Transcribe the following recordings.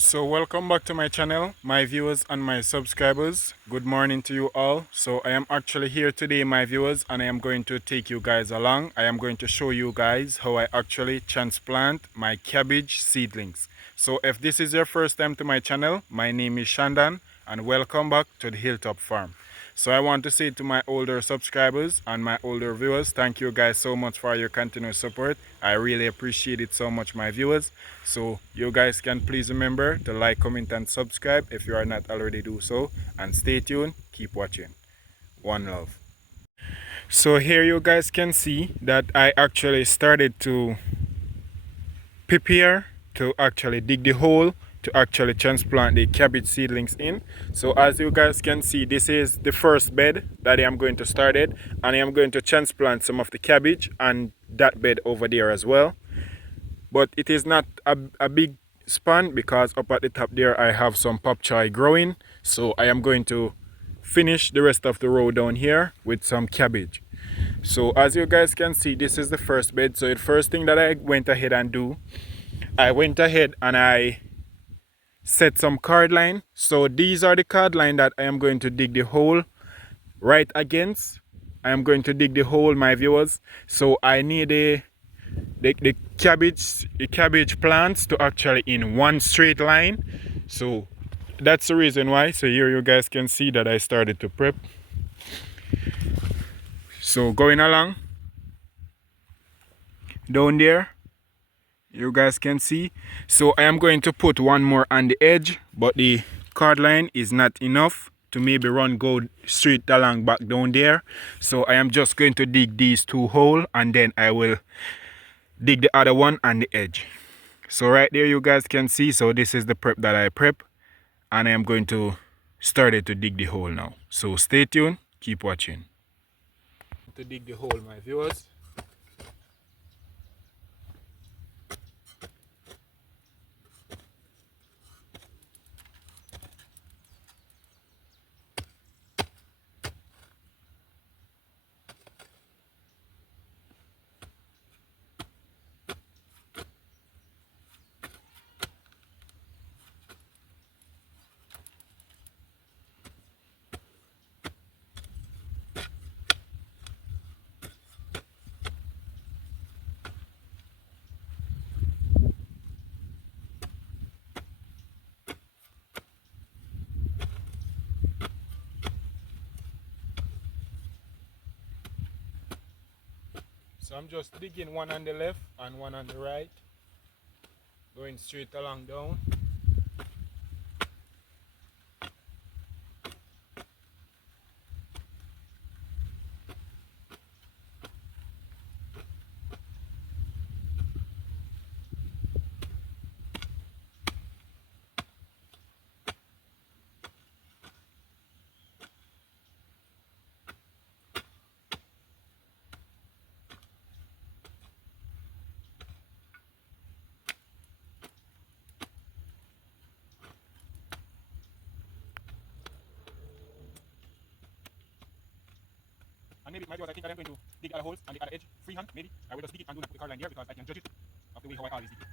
So welcome back to my channel, my viewers and my subscribers. Good morning to you all. So I am actually here today, my viewers, and I am going to take you guys along. I am going to show you guys how I actually transplant my cabbage seedlings. So if this is your first time to my channel, my name is Shandan and welcome back to the Hilltop Farm. So I want to say to my older subscribers and my older viewers, thank you guys so much for your continuous support. I really appreciate it so much, my viewers. So you guys can please remember to like, comment and subscribe if you are not already do so. And stay tuned, keep watching. One love. So here you guys can see that I actually started to prepare to actually dig the hole to actually transplant the cabbage seedlings in. So as you guys can see, this is the first bed that I am going to start it, and I am going to transplant some of the cabbage and that bed over there as well. But it is not a big span because up at the top there I have some pop chai growing, so I am going to finish the rest of the row down here with some cabbage. So as you guys can see, this is the first bed. So the first thing that I went ahead and do, I went ahead and I set some card line. So these are the card line that I am going to dig the hole right against. I am going to dig the hole, my viewers. So I need the cabbage plants to actually in one straight line. So that's the reason why. So here you guys can see that I started to prep. So going along down there, you guys can see. So I am going to put one more on the edge, but the cord line is not enough to maybe go straight along back down there. So I am just going to dig these two holes and then I will dig the other one on the edge. So right there you guys can see, so this is the prep that I prep, and I am going to start it to dig the hole now. So stay tuned, keep watching. To dig the hole, my viewers. So I'm just digging one on the left and one on the right, going straight along down. And maybe, my viewers, I think I am going to dig other holes on the other edge freehand. Maybe I will just dig it and do not put the card line here because I can judge it of the way how I always dig it.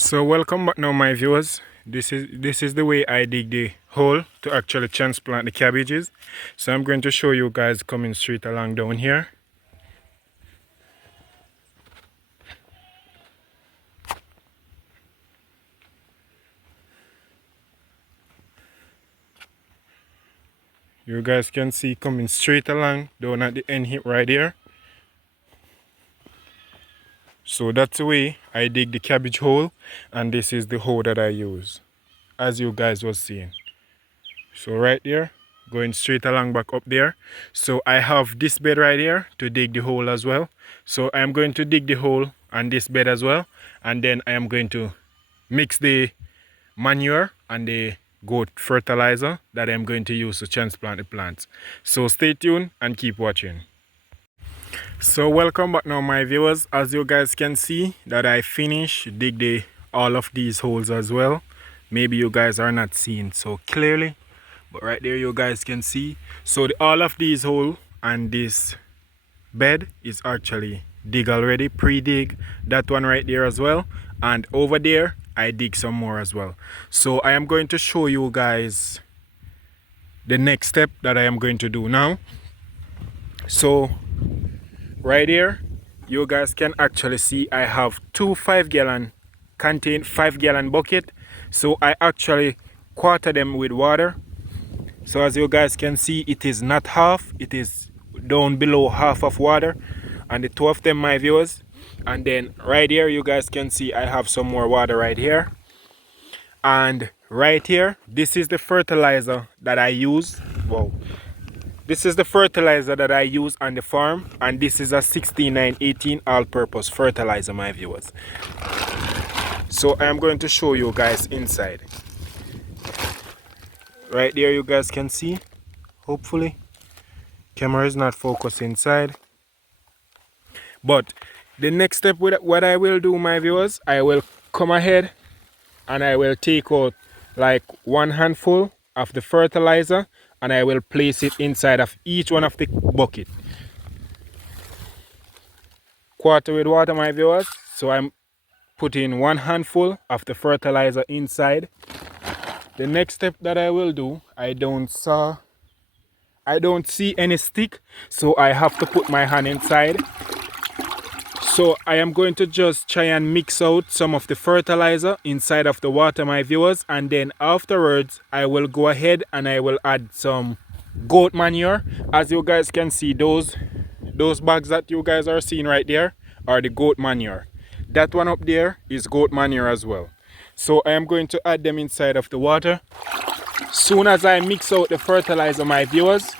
So welcome back now, my viewers. This is the way I dig the hole to actually transplant the cabbages. So I'm going to show you guys coming straight along down here. You guys can see coming straight along down at the end here right here. So that's the way I dig the cabbage hole, and this is the hole that I use, as you guys was seeing. So right there, going straight along back up there. So I have this bed right here to dig the hole as well. So I'm going to dig the hole on this bed as well, and then I am going to mix the manure and the goat fertilizer that I'm going to use to transplant the plants. So stay tuned and keep watching. So welcome back now, my viewers. As you guys can see that I finished dig all of these holes as well. Maybe you guys are not seeing so clearly, but right there you guys can see. So all of these holes and this bed is actually dig already, pre-dig. That one right there as well, and over there I dig some more as well. So I am going to show you guys the next step that I am going to do now. So right here you guys can actually see I have two 5-gallon contain 5-gallon bucket. So I actually quarter them with water. So as you guys can see, it is not half, it is down below half of water, and the two of them, my viewers. And then right here you guys can see I have some more water right here. And right here, this is the fertilizer that I use. Wow. This is the fertilizer that I use on the farm, and this is a 16918 all-purpose fertilizer, my viewers. So I am going to show you guys inside. Right there you guys can see, hopefully camera is not focused inside. But the next step with what I will do, my viewers, I will come ahead and I will take out like one handful of the fertilizer and I will place it inside of each one of the bucket. Quarter with water, my viewers. So I'm putting one handful of the fertilizer inside. The next step that I will do, I don't see any stick, so I have to put my hand inside. So I am going to just try and mix out some of the fertilizer inside of the water, my viewers, and then afterwards I will go ahead and I will add some goat manure. As you guys can see, those bags that you guys are seeing right there are the goat manure. That one up there is goat manure as well. So I am going to add them inside of the water. Soon as I mix out the fertilizer, my viewers,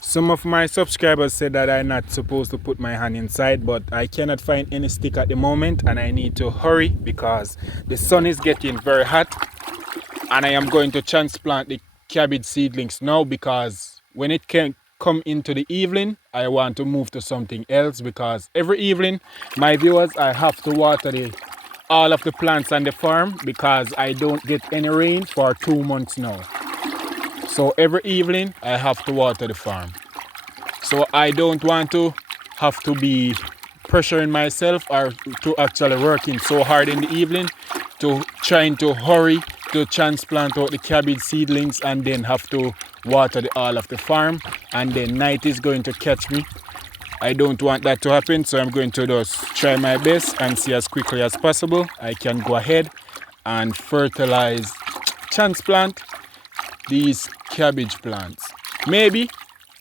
some of my subscribers said that I'm not supposed to put my hand inside, but I cannot find any stick at the moment and I need to hurry because the sun is getting very hot and I am going to transplant the cabbage seedlings now, because when it can come into the evening I want to move to something else, because every evening, my viewers, I have to water all of the plants on the farm because I don't get any rain for 2 months now. So every evening I have to water the farm. So I don't want to have to be pressuring myself or to actually working so hard in the evening to trying to hurry to transplant out the cabbage seedlings and then have to water all of the farm, and then night is going to catch me. I don't want that to happen, so I'm going to just try my best and see as quickly as possible I can go ahead and fertilize, transplant these cabbage plants. Maybe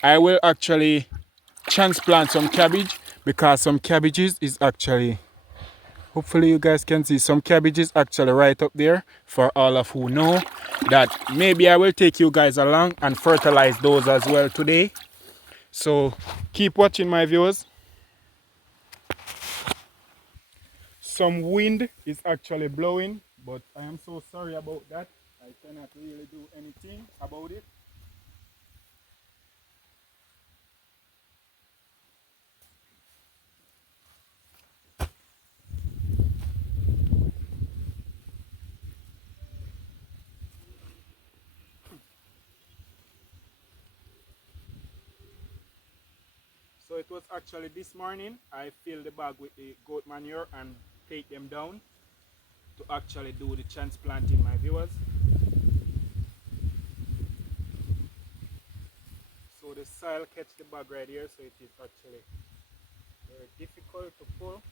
I will actually transplant some cabbage, because some cabbages is actually, hopefully you guys can see, some cabbages actually right up there. For all of who know that, maybe I will take you guys along and fertilize those as well today. So keep watching, my viewers. Some wind is actually blowing, but I am so sorry about that. I cannot really do anything about it. So it was actually this morning I filled the bag with the goat manure and take them down to actually do the transplanting, my viewers. So the soil catch the bag right here, so it is actually very difficult to pull.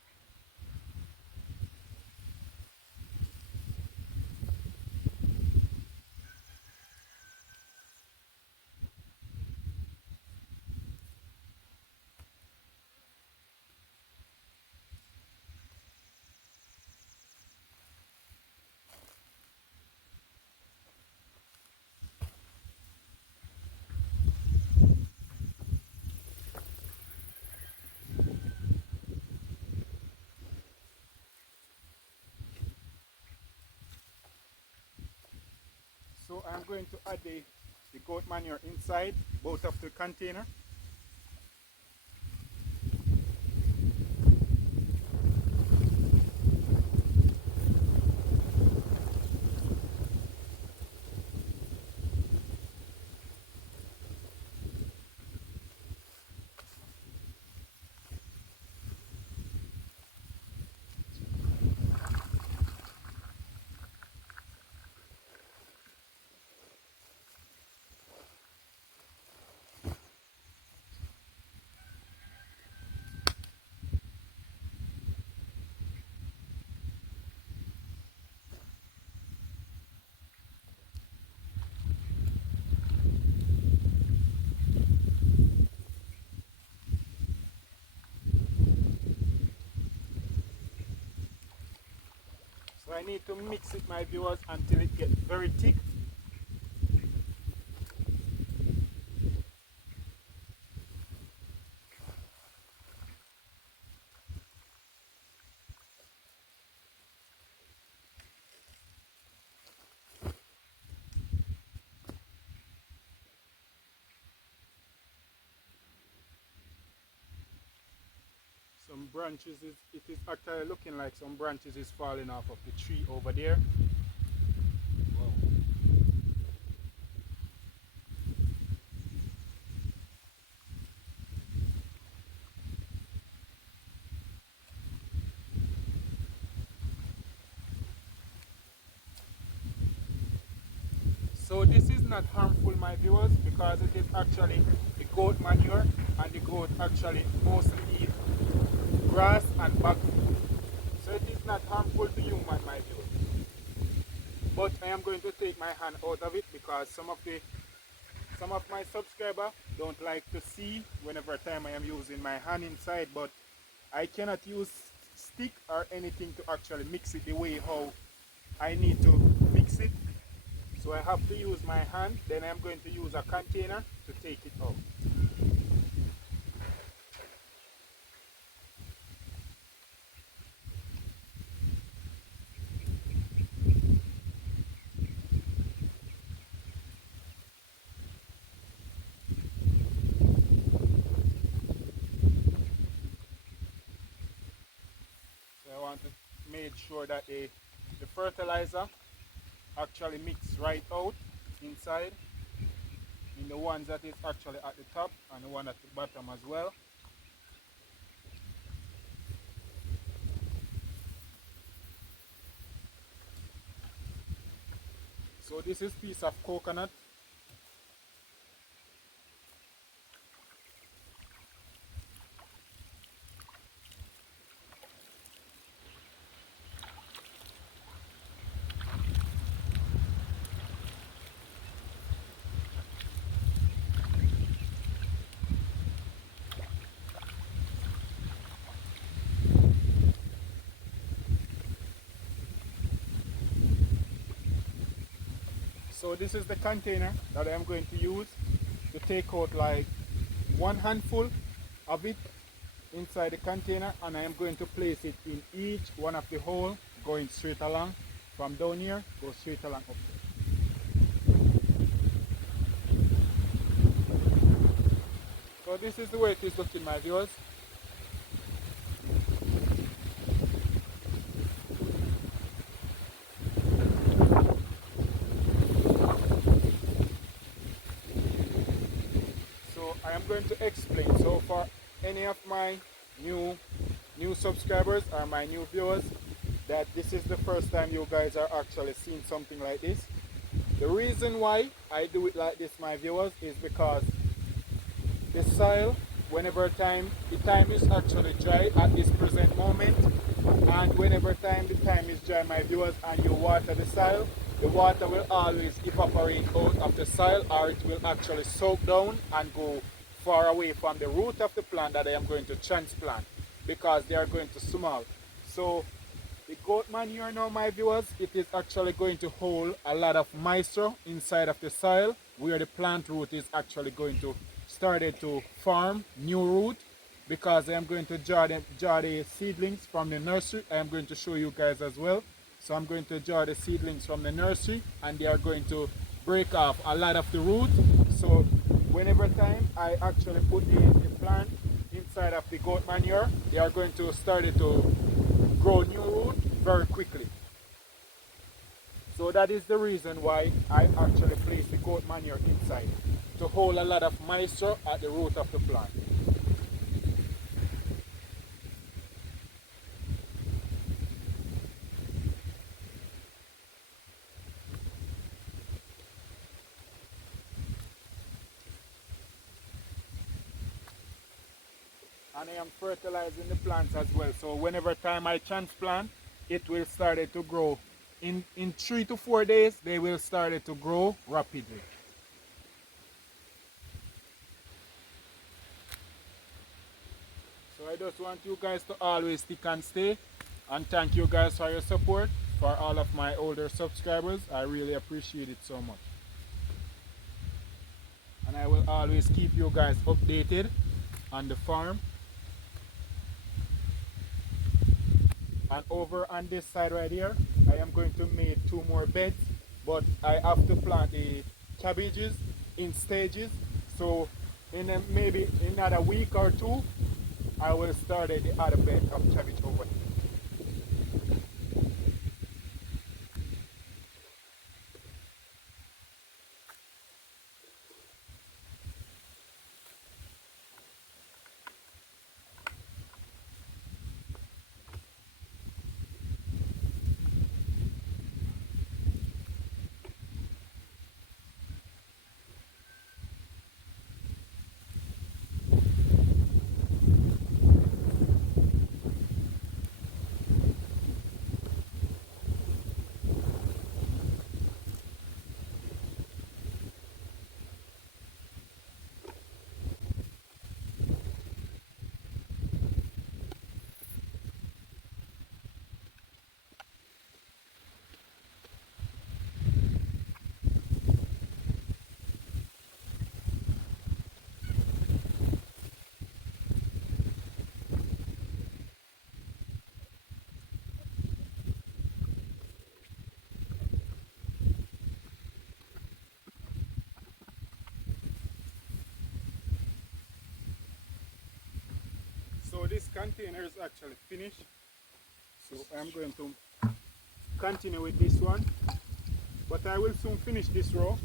So I'm going to add the goat manure inside both of the container. So I need to mix it, my viewers, until it gets very thick. Some branches, it is actually looking like some branches is falling off of the tree over there. Wow. So this is not harmful, my viewers, because it is actually the goat manure, and the goat actually mostly eat grass and bog food. So it is not harmful to human, my viewers. But I am going to take my hand out of it because some of my subscribers don't like to see whenever time I am using my hand inside, but I cannot use stick or anything to actually mix it the way how I need to mix it. So I have to use my hand, then I'm going to use a container to take it out. So I want to make sure that the fertilizer actually mix right out inside in the ones that is actually at the top and the one at the bottom as well. So this is piece of coconut. So this is the container that I'm going to use to take out like one handful of it inside the container, and I am going to place it in each one of the hole going straight along from down here, go straight along up there. So this is the way it is looking, my viewers. So I am going to explain. So for any of my new subscribers or my new viewers that this is the first time you guys are actually seeing something like this. The reason why I do it like this, my viewers, is because the soil, whenever the time is actually dry at this present moment, and whenever the time is dry, my viewers, and you water the soil, the water will always evaporate out of the soil, or it will actually soak down and go far away from the root of the plant that I am going to transplant, because they are going to small. So the goat manure now, my viewers, it is actually going to hold a lot of moisture inside of the soil where the plant root is actually going to started to form new root, because I am going to jar the seedlings from the nursery. I am going to show you guys as well. So I'm going to jar the seedlings from the nursery, and they are going to break off a lot of the root. So whenever time I actually put the plant inside of the goat manure, they are going to start to grow new root very quickly. So that is the reason why I actually place the goat manure inside, to hold a lot of moisture at the root of the plant. And I am fertilizing the plants as well. So whenever time I transplant, it will start to grow. In 3 to 4 days, they will start to grow rapidly. So I just want you guys to always stick and stay. And thank you guys for your support. For all of my older subscribers, I really appreciate it so much. And I will always keep you guys updated on the farm. And over on this side right here, I am going to make 2 more beds, but I have to plant the cabbages in stages. So in maybe another week or 2, I will start the other bed of cabbage over here. So this container is actually finished. So I'm going to continue with this one, but I will soon finish this row.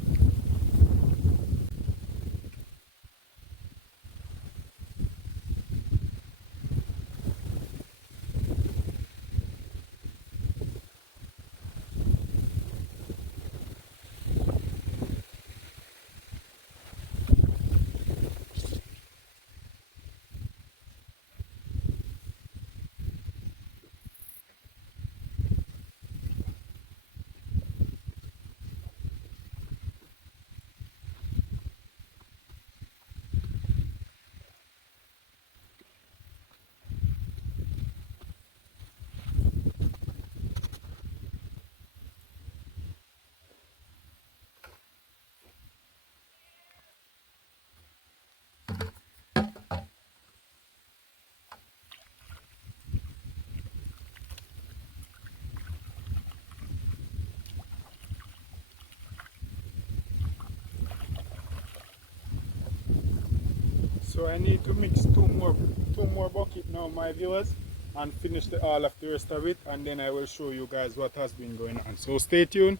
So I need to mix two more buckets now, my viewers, and finish all of the rest of it, and then I will show you guys what has been going on. So stay tuned.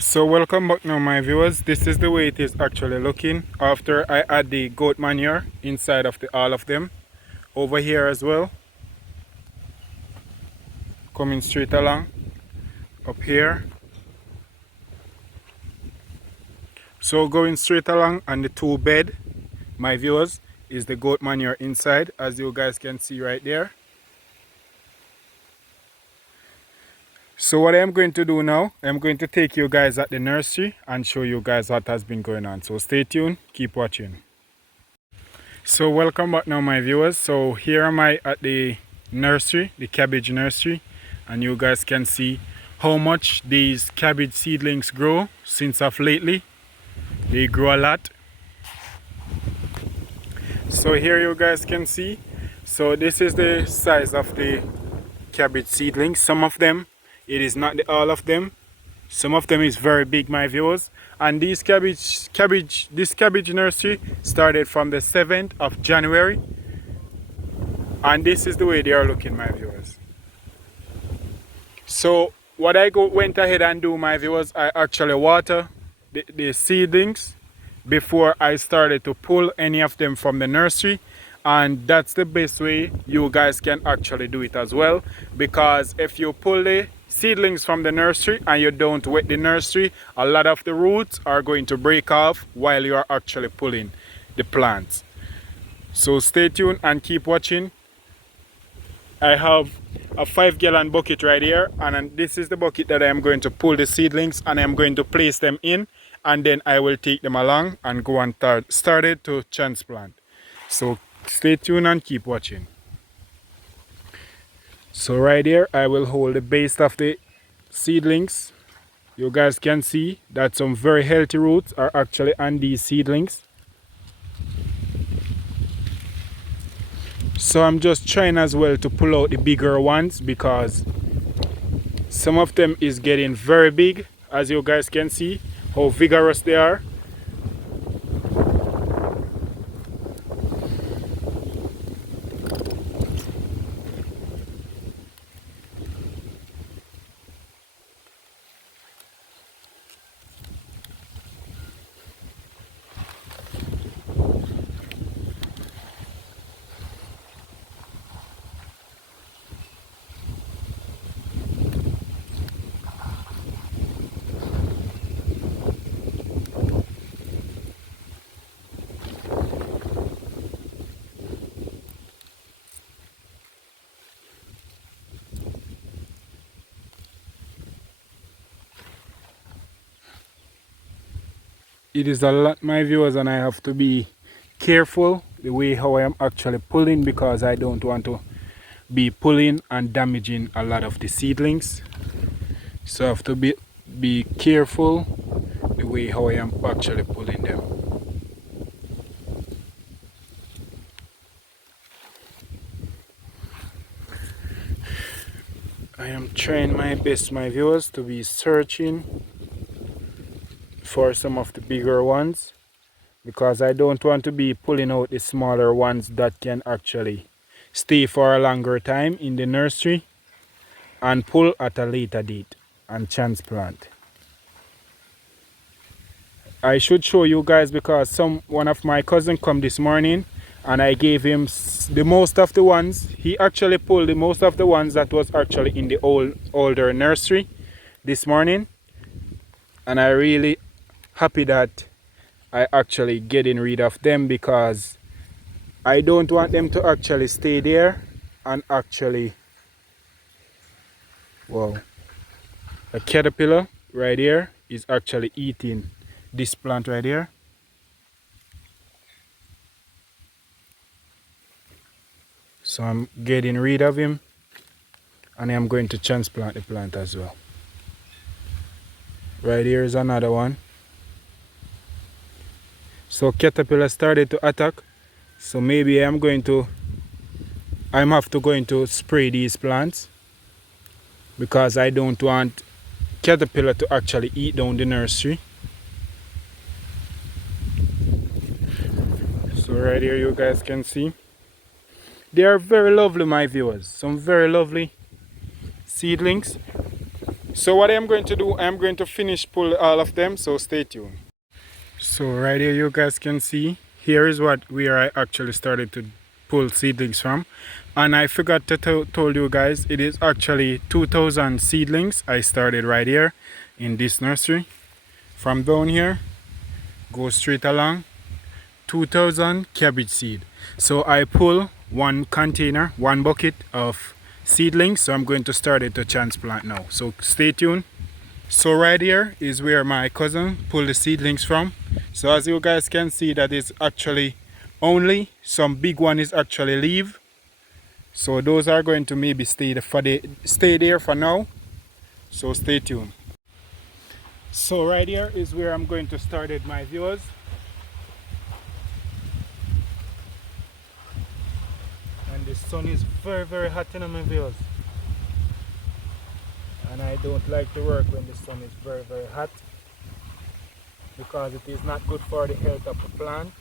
So welcome back now my viewers. This is the way it is actually looking after I add the goat manure inside of all of them. Over here as well. Coming straight along. Up here. So going straight along on the two bed, my viewers, is the goat manure inside, as you guys can see right there. So what I'm going to do now, I'm going to take you guys at the nursery and show you guys what has been going on. So stay tuned, keep watching. So welcome back now my viewers. So here am I at the nursery, the cabbage nursery, and you guys can see how much these cabbage seedlings grow since of lately. They grow a lot. So here you guys can see, so this is the size of the cabbage seedlings. Some of them, it is not all of them. Some of them is very big, my viewers. And this cabbage nursery started from the 7th of January. And this is the way they are looking, my viewers. So what I went ahead and do, my viewers, I actually water the seedlings before I started to pull any of them from the nursery. And that's the best way you guys can actually do it as well, because if you pull the seedlings from the nursery and you don't wet the nursery, a lot of the roots are going to break off while you are actually pulling the plants. So stay tuned and keep watching. I have a 5-gallon bucket right here, and this is the bucket that I am going to pull the seedlings, and I am going to place them in, and then I will take them along and go and start it to transplant. So stay tuned and keep watching. So right here I will hold the base of the seedlings. You guys can see that some very healthy roots are actually on these seedlings. So I'm just trying as well to pull out the bigger ones, because some of them is getting very big, as you guys can see how vigorous they are. It is a lot, my viewers, and I have to be careful the way how I am actually pulling, because I don't want to be pulling and damaging a lot of the seedlings. So I have to be careful the way how I am actually pulling them. I am trying my best, my viewers, to be searching for some of the bigger ones, because I don't want to be pulling out the smaller ones that can actually stay for a longer time in the nursery and pull at a later date and transplant. I should show you guys, because one of my cousins come this morning and I gave him the most of the ones. He actually pulled the most of the ones that was actually in the older nursery this morning, and I really happy that I actually getting rid of them, because I don't want them to actually stay there and actually, wow, a caterpillar right here is actually eating this plant right here. So I'm getting rid of him, and I'm going to transplant the plant as well. Right here is another one. So caterpillar started to attack, so maybe I'm going to spray these plants, because I don't want caterpillar to actually eat down the nursery. So right here you guys can see they are very lovely, my viewers, some very lovely seedlings. So what I'm going to do, I'm going to finish pull all of them, so stay tuned. So right here you guys can see, here is what we are actually started to pull seedlings from. And I forgot to told you guys, it is actually 2,000 seedlings I started right here in this nursery. From down here, go straight along, 2,000 cabbage seed. So I pull one container, one bucket of seedlings. So I'm going to start it to transplant now. So stay tuned. So right here is where my cousin pulled the seedlings from. So as you guys can see, that is actually only some big one is actually leave. So those are going to maybe stay there for now. So stay tuned. So right here is where I'm going to start it, my viewers. And the sun is very hot in my viewers. And I don't like to work when the sun is very hot, because it is not good for the health of the plant.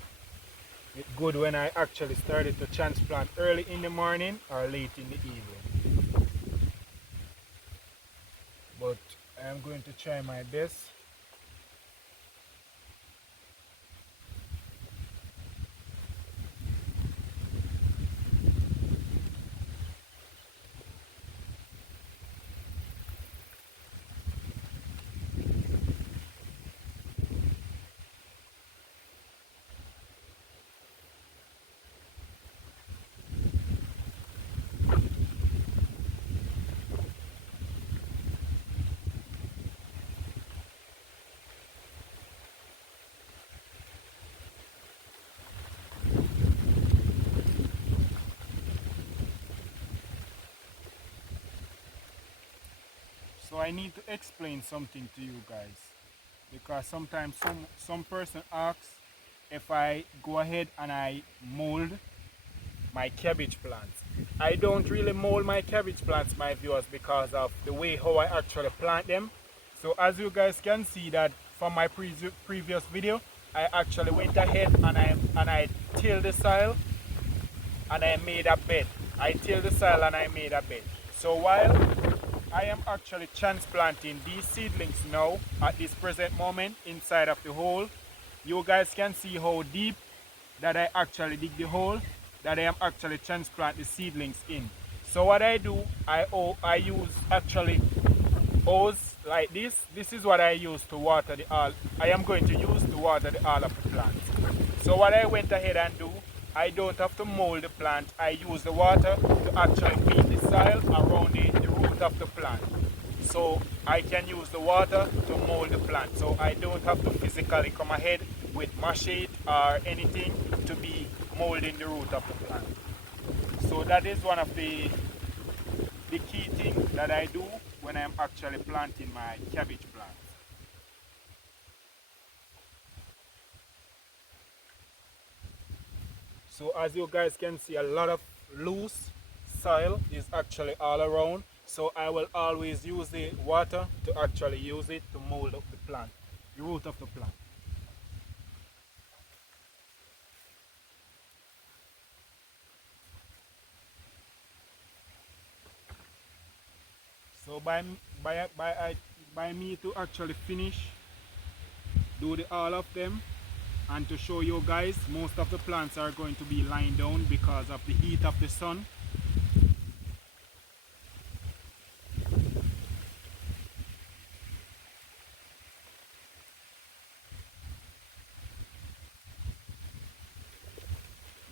It's good when I actually started to transplant early in the morning or late in the evening. But I am going to try my best. So I need to explain something to you guys, because sometimes some person asks if I go ahead and I mold my cabbage plants. I don't really mold my cabbage plants, my viewers, because of the way how I actually plant them. So as you guys can see that from my previous video, I actually went ahead and I tilled the soil and I made a bed. I tilled the soil and I made a bed. So while I am actually transplanting these seedlings now at this present moment inside of the hole, you guys can see how deep that I actually dig the hole, that I am actually transplant the seedlings in. So what I do, I use actually hose like this. This is what I use to water the all. I am going to use to water the all of the plants. So what I went ahead and do, I don't have to mold the plant. I use the water to actually feed the soil around the root of the plant. So I can use the water to mold the plant. So I don't have to physically come ahead with machete or anything to be molding the root of the plant. So that is one of the key things that I do when I'm actually planting my cabbage plants. So as you guys can see, a lot of loose soil is actually all around. So I will always use the water to actually use it to mold up the plant, the root of the plant. So by me to actually finish, do all of them, and to show you guys, most of the plants are going to be lying down because of the heat of the sun.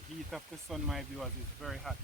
The heat of the sun, my viewers, is very hot.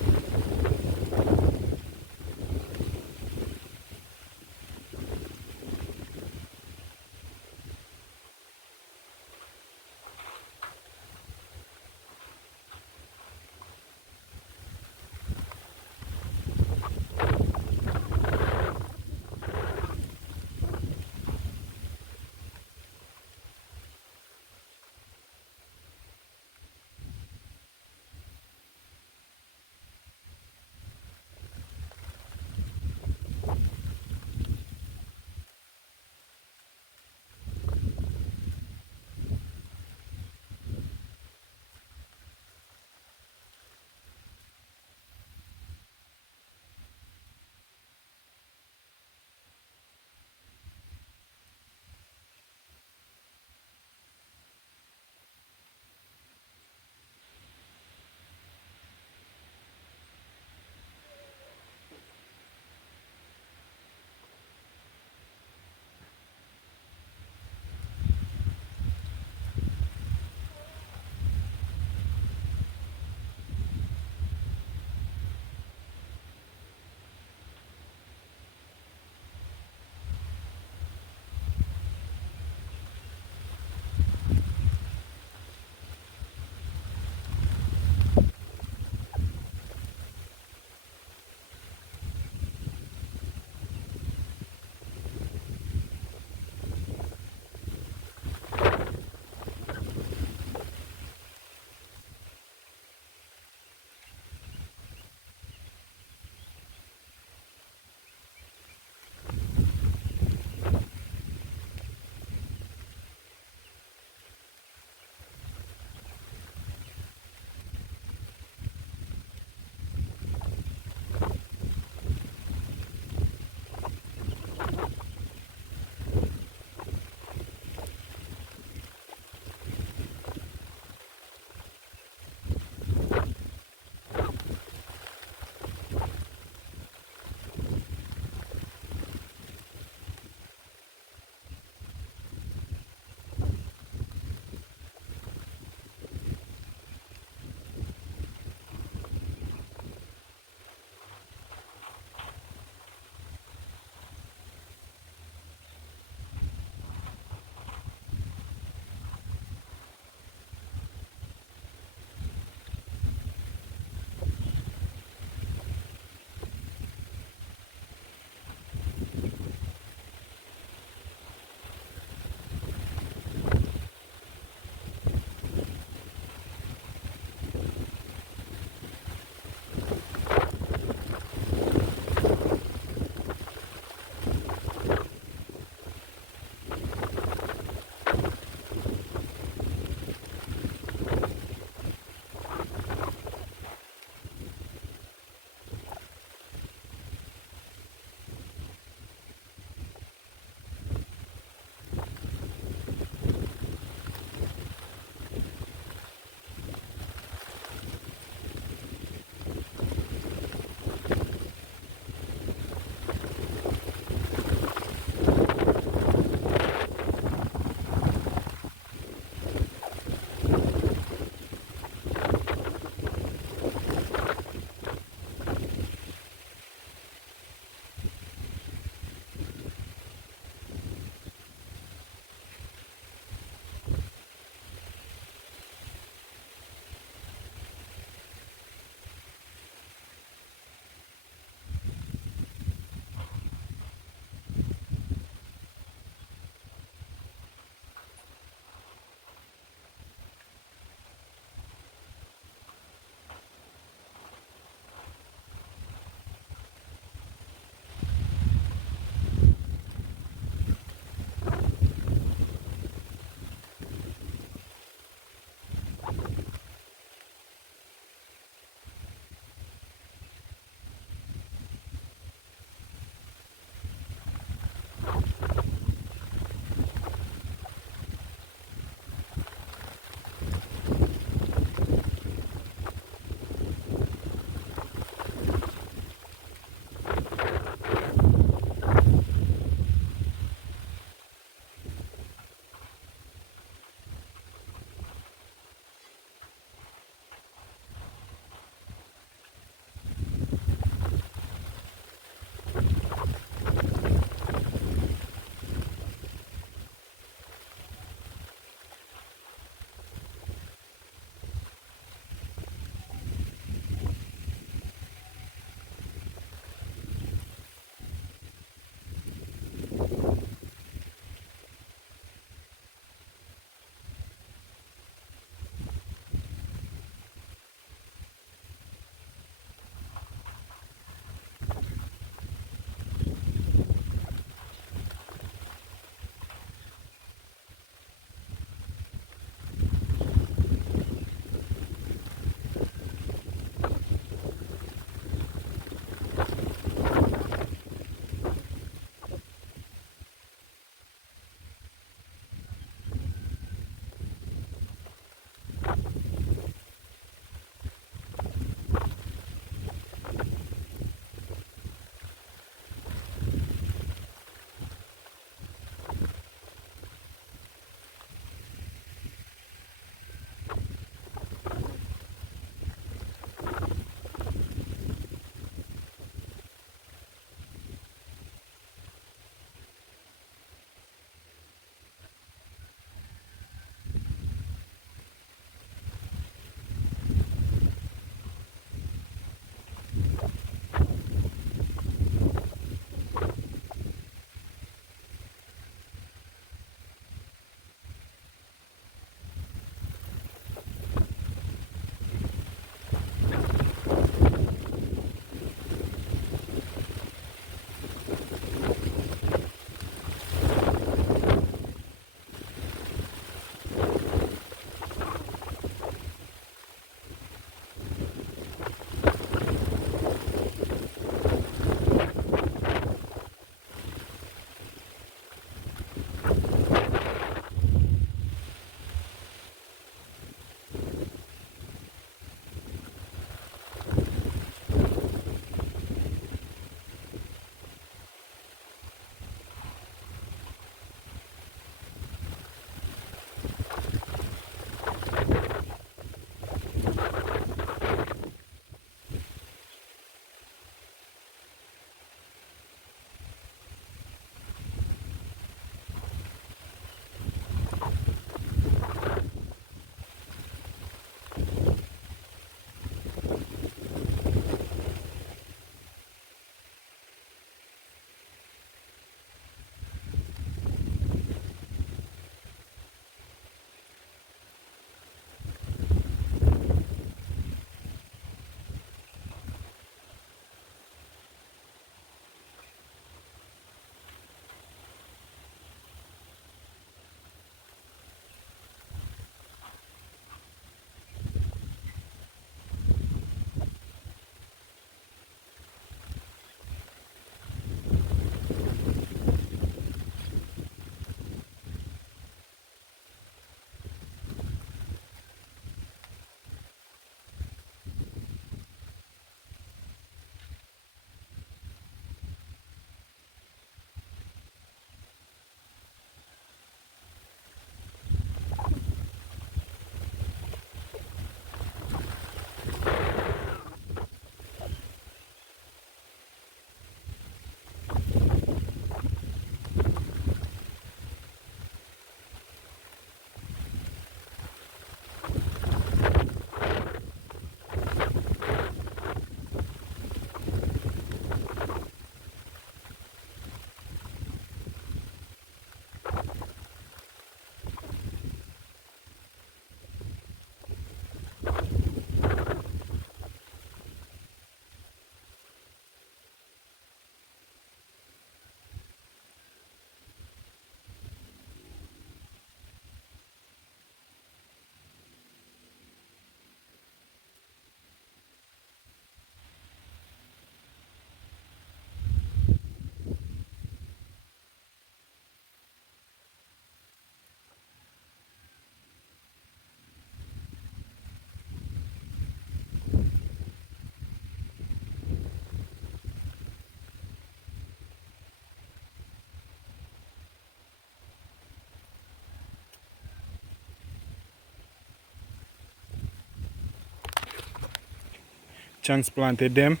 transplanted them.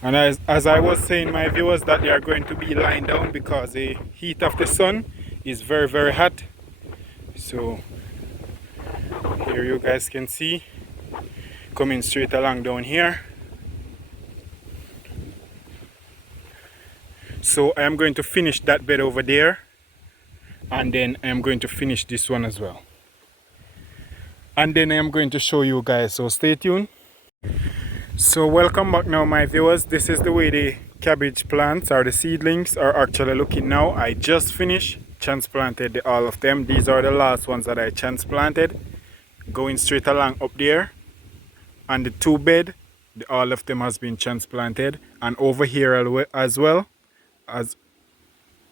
And as I was saying, my viewers, that they are going to be lying down because the heat of the sun is very, very hot. So here you guys can see coming straight along down here. So I am going to finish that bed over there, and then I am going to finish this one as well. And then I am going to show you guys, so stay tuned. So welcome back now, my viewers. This is the way the cabbage plants or the seedlings are actually looking now. I just finished transplanted all of them. These are the last ones that I transplanted, going straight along up there. And the two bed, all of them has been transplanted, and over here as well, as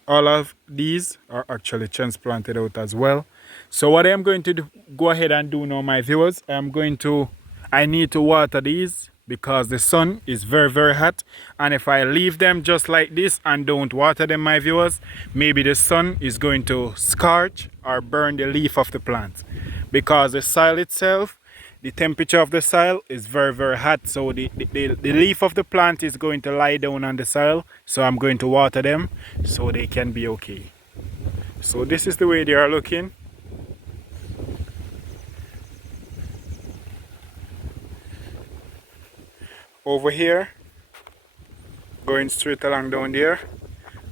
all of these are actually transplanted out as well. So what I'm going to go ahead and do now, my viewers, I need to water these because the sun is very, very hot. And if I leave them just like this and don't water them, my viewers, maybe the sun is going to scorch or burn the leaf of the plant. Because the soil itself, the temperature of the soil is very, very hot. So the leaf of the plant is going to lie down on the soil. So I'm going to water them so they can be okay. So this is the way they are looking. Over here, going straight along down there,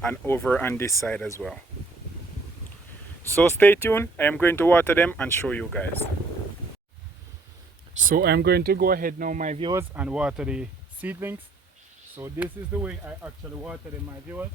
and over on this side as well. So stay tuned. I am going to water them and show you guys. So I'm going to go ahead now, my viewers, and water the seedlings. So this is the way I actually water them, my viewers.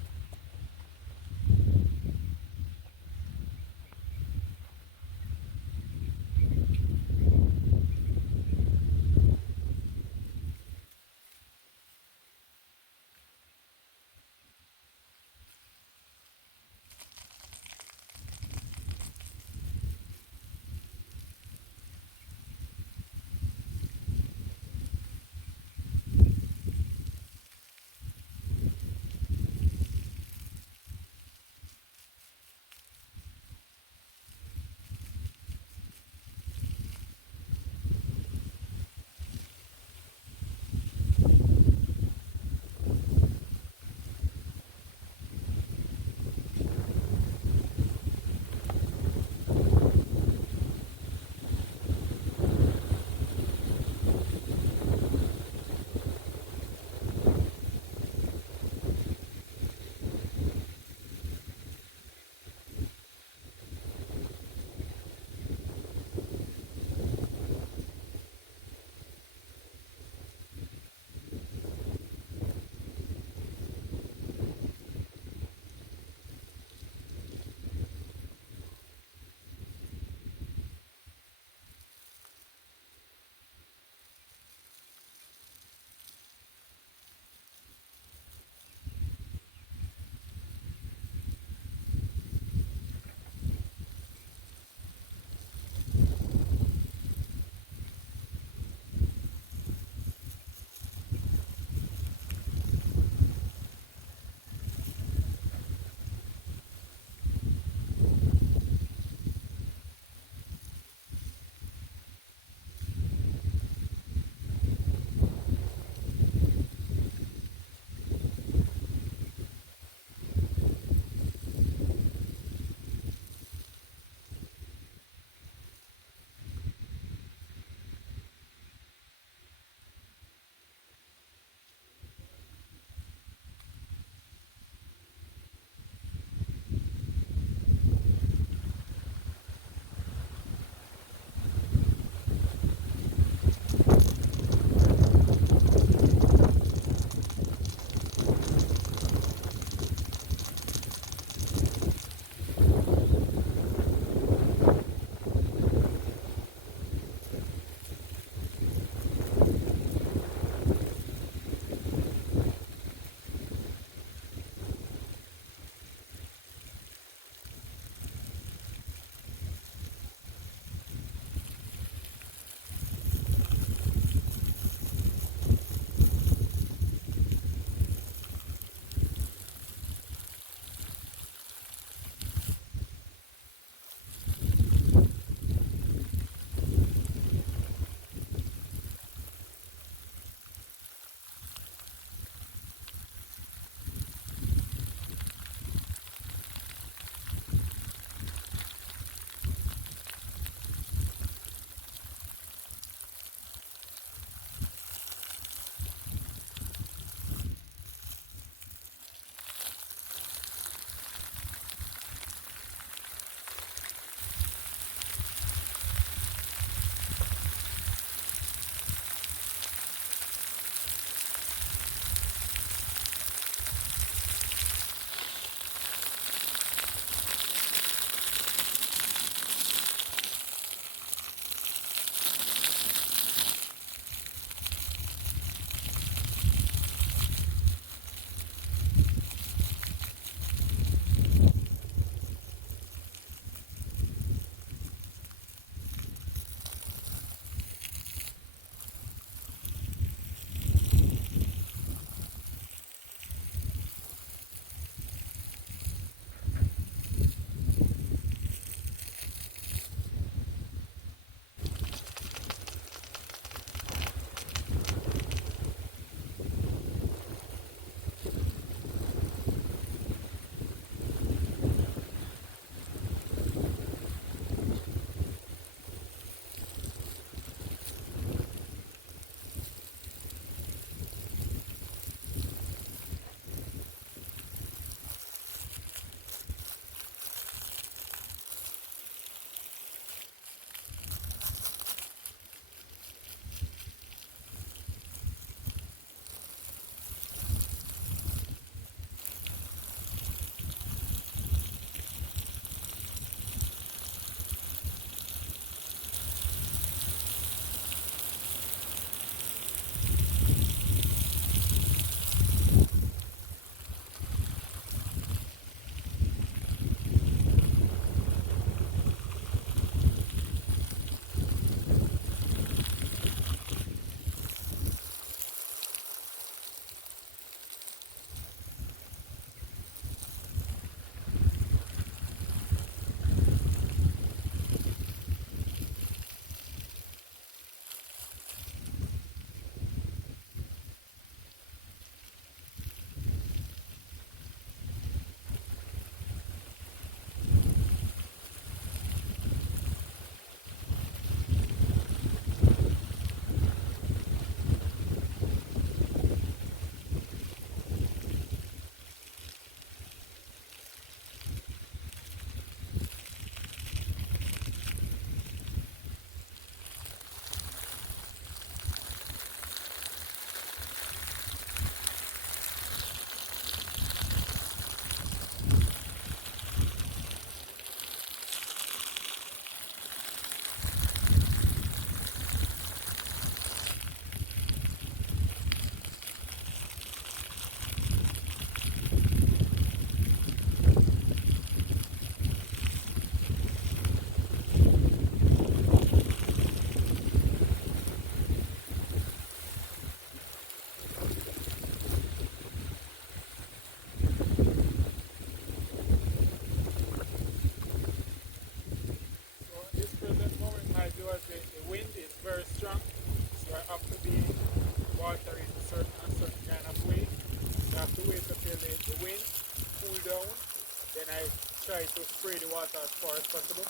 as possible.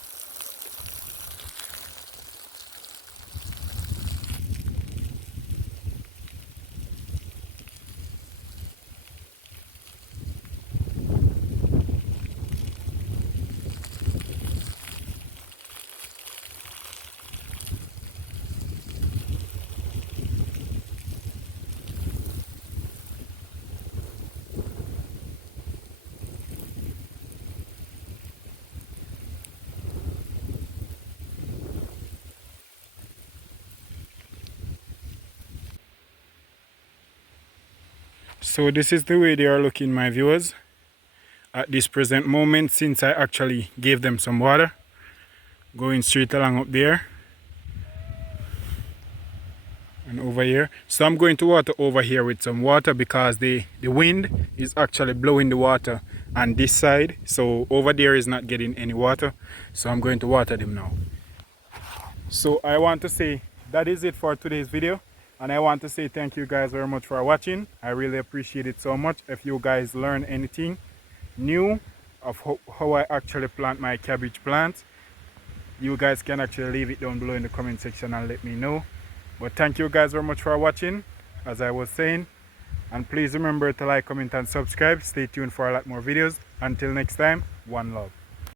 So this is the way they are looking, my viewers, at this present moment, since I actually gave them some water. Going straight along up there and over here. So I'm going to water over here with some water because the wind is actually blowing the water on this side. So over there is not getting any water. So I'm going to water them now. So I want to say that is it for today's video. And I want to say thank you guys very much for watching. I really appreciate it so much. If you guys learn anything new of how I actually plant my cabbage plant, you guys can actually leave it down below in the comment section and let me know. But thank you guys very much for watching, as I was saying. And please remember to like, comment and subscribe. Stay tuned for a lot more videos. Until next time, one love.